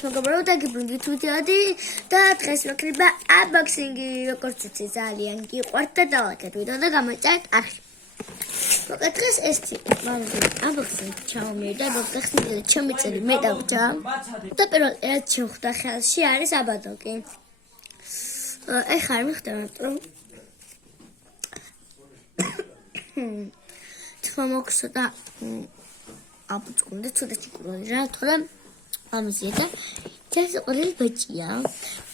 მოგებრო დაგიბრუნდით ვიდეოდი და დღეს ვაკრიბა unboxing-ი, როგორც იცი ძალიან გიყვართ და დავაკეთეთ ვიდეო და გამოიწერეთ არხი. მოკეთ დღეს ეს unboxing ჩამომიერდა და გახსნილი ჩემი წელი მე დავჭა. და პირველ ერთ შევხვდა ხელში არის აბადოკი. ეხლა არ მიხდათ რომ თქმა მოგსო და აბუჭკუნდა ცოტა ჭკუალი რა თორემ ამაზე და ეს ყველი ბაჭია.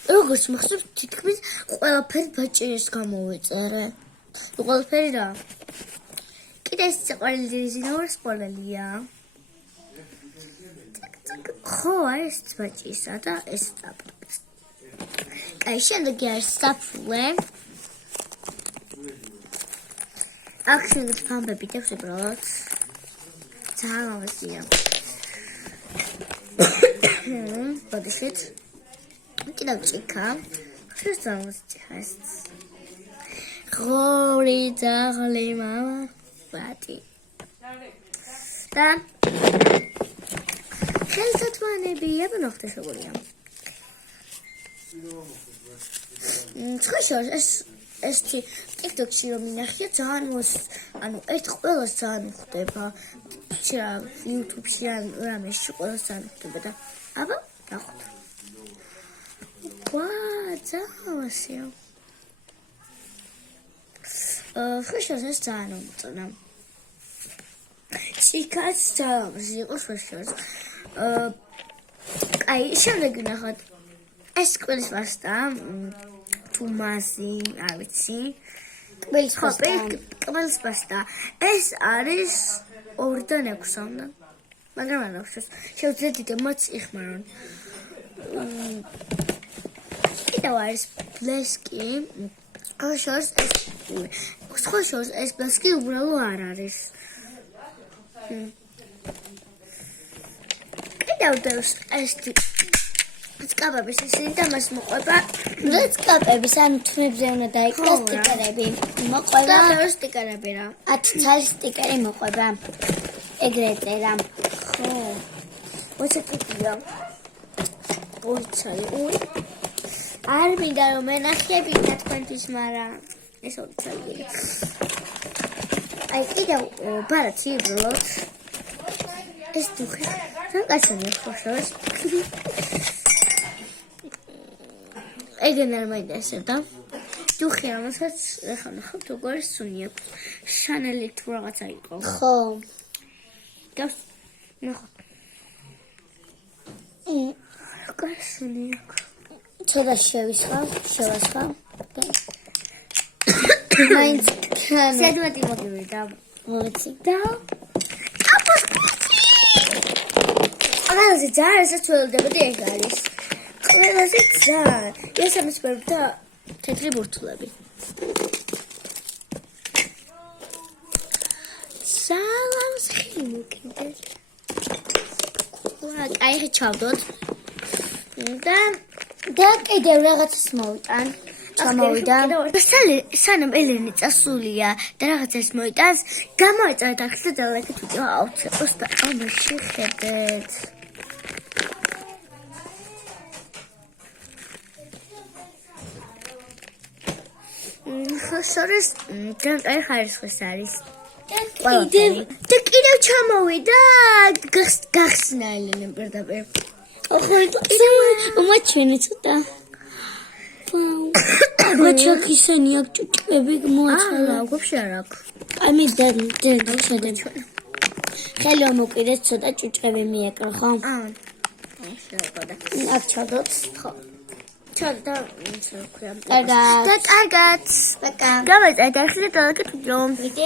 როგორც მახსოვს თითქმის ყველაფერი ბაჭის გამოვეწერე. ყველაფერი რა. კიდე ეს ყველი დიზაინერის ყველია. ხო, ეს ბაჭისა და ეს სტაპს. აი შემდეგ არის საფულე. აქშენ ფამბები და უბრალოდ ძალიან ავსია. Подышит. Კიდევ ჭიქა. შესწავლოს ჭიქას. ღორი ძაღლი მამა. ბატი. და ხელსათმანები აბნოხტე შეგულია. ხოშო ეს TikTok-ში რომ მინახია ძალიან ანუ ერთ ყველას ძალიან ხდება. ჩა YouTube-ში ან რამეში ყველას ძალიან ხდება და აბა ნახოთ. ძალიან ხოშო ეს ძალიან მომწონა. ჭიქაც ძალიან იყო ხოშო. აი შემდეგ ნახოთ. ეს ყველის პასტა თუმასი, არ ვიცი. ყველის პასტა. ეს არის 2-6-მდე. მაგრამ არ ახსოვს. შევძლეთ დიდ მოწიხმარონ. კიდევ არის ბლესკი. ხოშოს ეს ბლესკი უბრალო არ არის. კიდევ დევს ეს სკაპების ისინი და მას მოყვება სკაპების ან თმებზე უნდა დაიკრას სტიკერები მოყვება და სტიკერები რა 10 წლის სტიკერი მოყვება ეგრეთე რა ხო მოწეთია ორცალი არ მინდა რომ მენახები თქვენთვის მაგრამ ეს ორცალი აი კიდევ ბარათი უბრალოდ ეს დუხი რა კაცია ხოშოს ეგენ არ მაინტერესებდა. დუხი რომელსაც ახლა ნახავთ როგორ სუნია. შანელი თუ რაღაცა იყო. ხო. და ნახოთ. როგორ სუნია. ცოტა შევასხა. მაინც სადმეტი მოგივიდა. მოვიცი და ყველაზე ძალიან საჩვენებდი ეს არის. ყველაზე ძალიან ესამისბები და თეთრი ბურთულები. სალამს ხიმუკიდე. აი ჩავდოთ. და კიდევ რაღაცას მოვიტან. ჩამოვიდა. სანამ ელენე წასულია და რაღაცას მოიტანს, გამოეწერა ახლა და ლაიქით ვიდეო აუცილებლად და ამაში ხედეთ. ხოშორის განკაი ხარისხის არის. და კიდევ ჩამოვიდა გახსნა ელენე პირდაპირ. ხო, უმაჩვენე ცოტა. მაჩაკისანი აქ ჭუჭები მოაჩალა. ვაფშე არ აქვს. აი მე დადჩადებ. ხელო მოკიდეთ ცოტა ჭუჭები მიეკრო, ხო? შეყოდა. აქ ჩადოთ, ხო. ჩადა და კარგად. გამეწერეთ ახლა დავაკეთოთ რომ ვიდეო